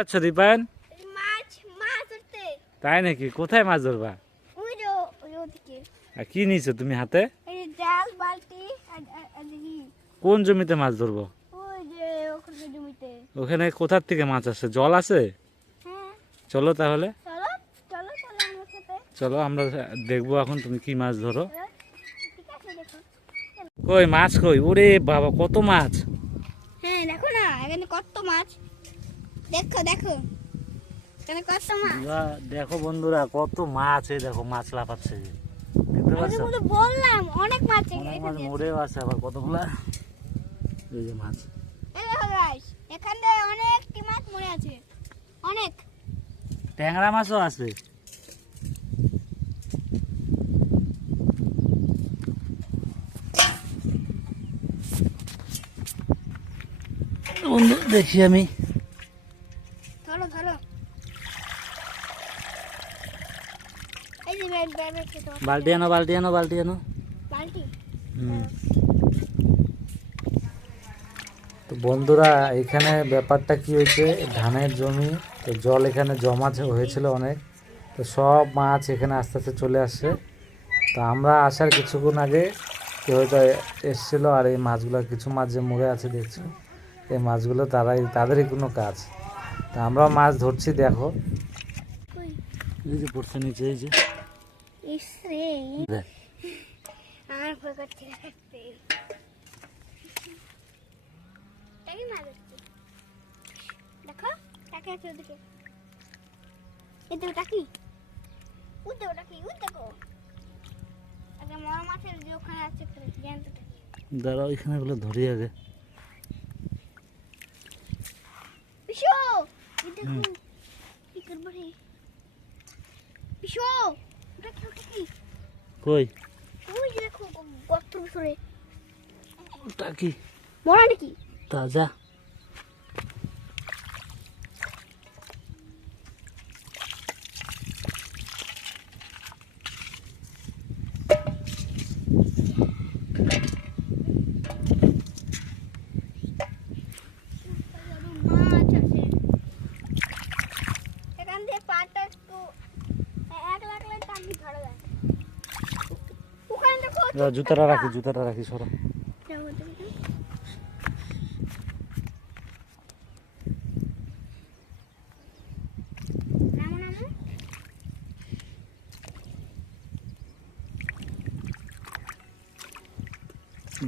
আচ্ছা দীপায়ন, মাছ মাছ ধরতে। তাই নাকি? কোথায় মাছ ধরবা? ওই যে ওদিকে। আর কি নিয়েছো তুমি হাতে? এই জাল বালতি আর দেখি কোন জমিতে মাছ ধরবো? ওই যে ওখানে জমিতে। ওখানে কোথার থেকে মাছ আসে? জল আছে? হ্যাঁ চলো তাহলে, চলো চলো চলো আমার সাথে। চলো আমরা দেখবো এখন তুমি কি মাছ ধরো। চলো, ঠিক আছে দেখো। কই মাছ কই? ওরে বাবা কত মাছ! হ্যাঁ দেখো না এখানে কত মাছ। দেখো দেখো এখানে কত মাছ। দেখো বন্ধুরা কত মাছ, এই দেখো মাছ লাফাচ্ছে, দেখতে আমি পাচ্ছ? তো বললাম অনেক মাছ অনেক মাছ এখানে। মরেও আছে আবার কতগুলা, এই যে মাছ। এই দেখো গাইস এখানে অনেকটি মাছ মরে আছে অনেক। ট্যাংরা মাছও আছে। বন্ধু দেখি আমি, ধরো ধরো এই যে বালতি আনো বালতি আনো বালতি আনো। বালতি। তো বন্ধুরা এখানে ব্যাপারটা কি হয়েছে, ধানের জমি, তো জল এখানে জমা হয়েছিল অনেক, তো সব মাছ এখানে আস্তে আস্তে চলে আসছে। তো আমরা আসার কিছুক্ষণ আগে কেউ হয়তো এসেছিলো, আর এই মাছগুলো কিছু মাছ যে মরে আছে দেখছো, এই মাছগুলো তাদেরই কোনো কাজ। তা আমরা মাছ ধরছি, দেখো এই যে পড়ছে নিচে, এই যে ইসরে দেখ। আর ভয় করছে দেখতে। টাকি মাছ দেখতে দেখো টাকি আছে ওদিকে। এই দেখো টাকি উঠ দেখো টাকি উঠ দেখো। আগে মরা মাছের যে ওখানে আছে জ্যান্ত টাকি। দাঁড়াও এখানে গুলো ধরি আগে। পিশো এই দেখো কি করব রে পিশো। ওটা কি ওটা কি? কই ওই যে দেখো গর্তের ভিতরে। ওটা কি? মরা নাকি? তাজা। মাছ আছে এখান দিয়ে পাটা একটু 1 লাখ টাকা ধরা যায়। ওখানে দেখো জুতাটা রাখি, জুতাটা রাখি, সরো। নামো নামো।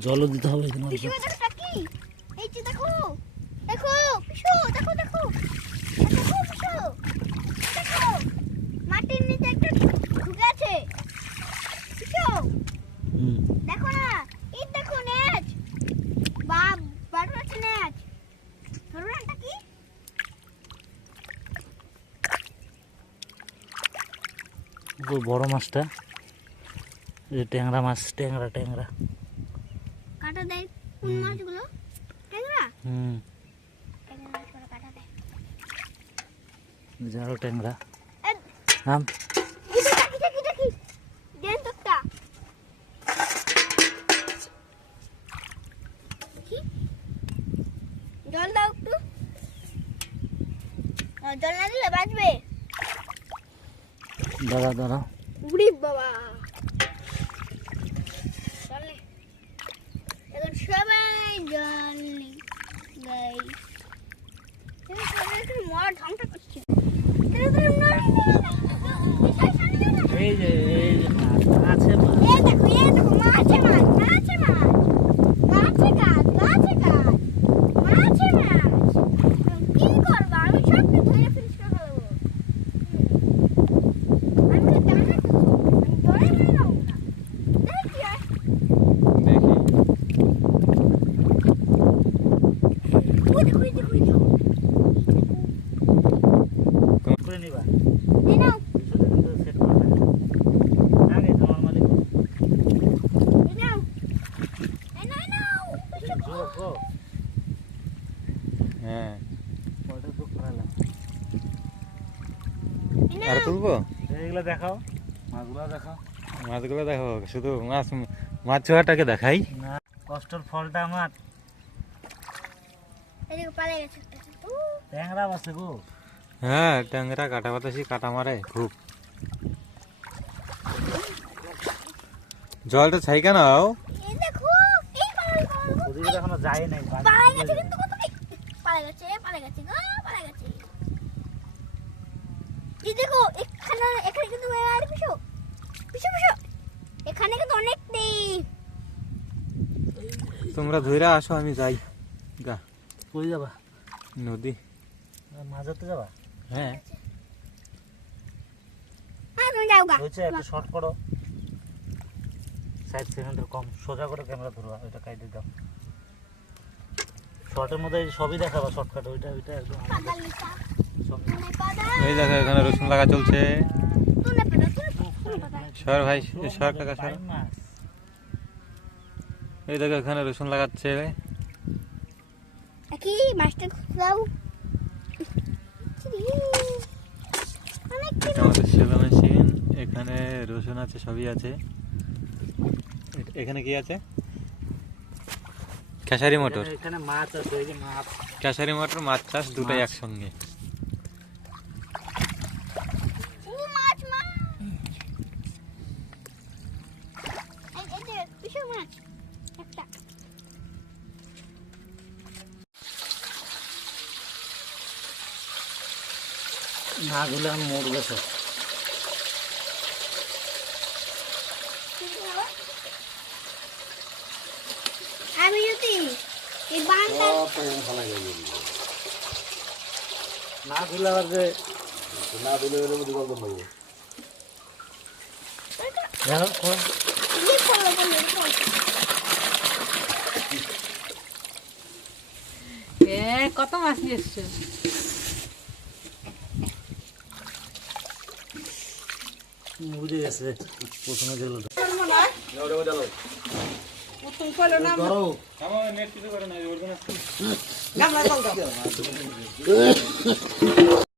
জলও দিতে হবে এখানে। পিশু দেখো টাকি এই যে দেখো দেখো পিশু দেখো দেখো দেখো পিশু দেখো মাটির নিচে একটা ঢুকে আছে পিশু দেখো না। এই দেখো নেচ বাপ বড় আছে নেচ। ধরো না টাকি। বড় মাছটা, এই ট্যাংরা মাছ, ট্যাংরা ট্যাংরা। কাটা দেয় কোন মাছগুলো? ট্যাংরা। ট্যাংরা মাছগুলো কাটা দেয়। যারো ট্যাংরা এ, নাম। এই যে টাকি টাকি টাকি দেন তোটা কি জল দাও একটু। জল না দিলে বাঁচবে। দাঁড়া দাঁড়া। উড়ি বাবা জল নেই এখন সবাই জল নেই গাই। মরা ঢংটা করছে। এই যে আছে মাছ। এই দেখো মাছে মাছ মাছে মাছ মাছে কাজ মাছে কাজ মাছে মাছ। কি করবো আমি সবটা ধরে ফিনিশ করে ফেলবো। আমি তো জানি না আমি ধরে ফেলে যাবো না। দেখি আর দেখি ওই দেখো ওই দেখো ওই দেখো। করে নিবা। এই নাও সেট করবে আগে তোমার মালিক। এই নাও এই নাও যোগো। হ্যাঁ ওটা তো করালাম। আর তুলবো? এইগুলো দেখাও, মাছগুলো দেখাও। মাছগুলো দেখো, শুধু মাছ ছোঁয়াটাকে দেখাই না, কষ্টের ফলটা আমার। এই দেখো পালিয়ে গেছে। ট্যাংরা আছে গো। হ্যাঁ ট্যাংরা কাটা বাতাসি কাটা মারে খুব। জলটা ছাই কেন? এই দেখো এই পালাই ওদিকে তো এখনো যায় নাই। পালাই গেছে কিন্তু কত পালাই গেছে গো পালাই গেছে। এই দেখো এখানে কিন্তু আর পিছু পিছু পিছু এখানে কিন্তু অনেক নেই। তোমরা ধইরা আসো আমি যাই গা। কই যাবা? নদী। মাছ ধরতে যাবা? হ্যাঁ হ্যাঁ তুমি যাও গা। হয়েছে, একটু শর্ট করো, 60 সেকেন্ডের কম। সোজা করে ক্যামেরা ধরবা, ওইটা কাইটে দাও। শর্টের মধ্যে সবই দেখাবা, শর্টকাট ওইটা ওইটা একদম পাদালিকা সব। তুনে পাদা এই দেখো এখানে রসুন লাগা চলছে। তুনে পাদা সর ভাই সর টাকা সর। টাইম মাছ। এই দেখো এখানে রসুন লাগাচ্ছে। কি মাছটা দাও অনেক এটা আমাদের সেলো মেশিন। এখানে রসুন আছে, সবই আছে। এখানে কি আছে? খেসারি মোটর। এখানে মাছ আছে, এই যে মাছ। খেসারি মোটর মাছ চাষ দুটাই মাছ। একসঙ্গে। ও মাছ মাছ এই যে পিছু মাছ একটা না ধুলে আমি মরবে সব। আমি যদি এই বানটা না ধুলে আবার যে দেখো করো। ইয়ে করো বলে কত মাছ নিয়ে এসছো? বুঝে গেছে প্রথমে যেগুলো প্রথম কইলো না আমার নেট কিছু করে না, ওর জন্য গামলা কল দাও।